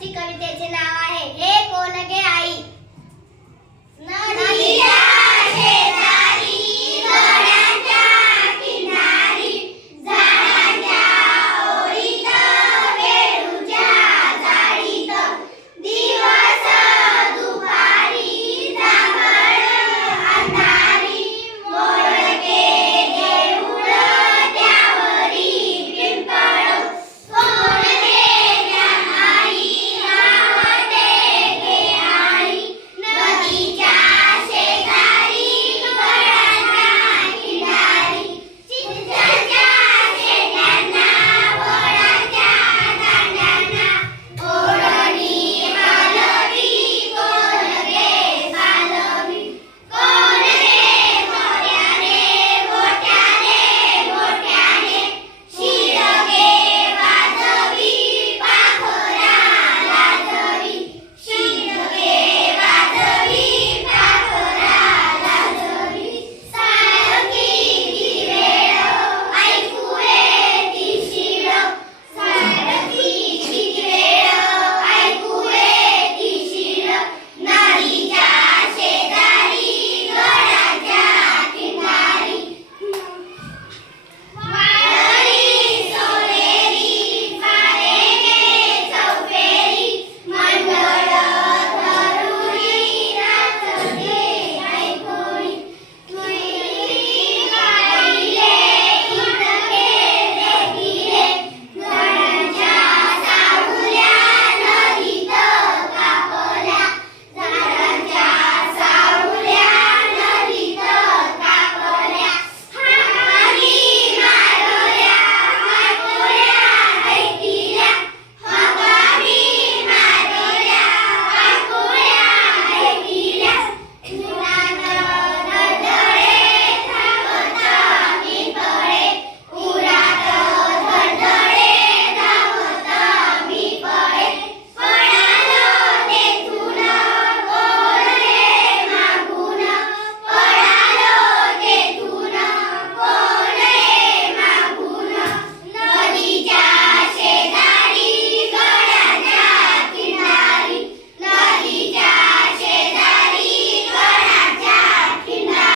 आजची कवितेचे नाव आहे हे कोण गे आई?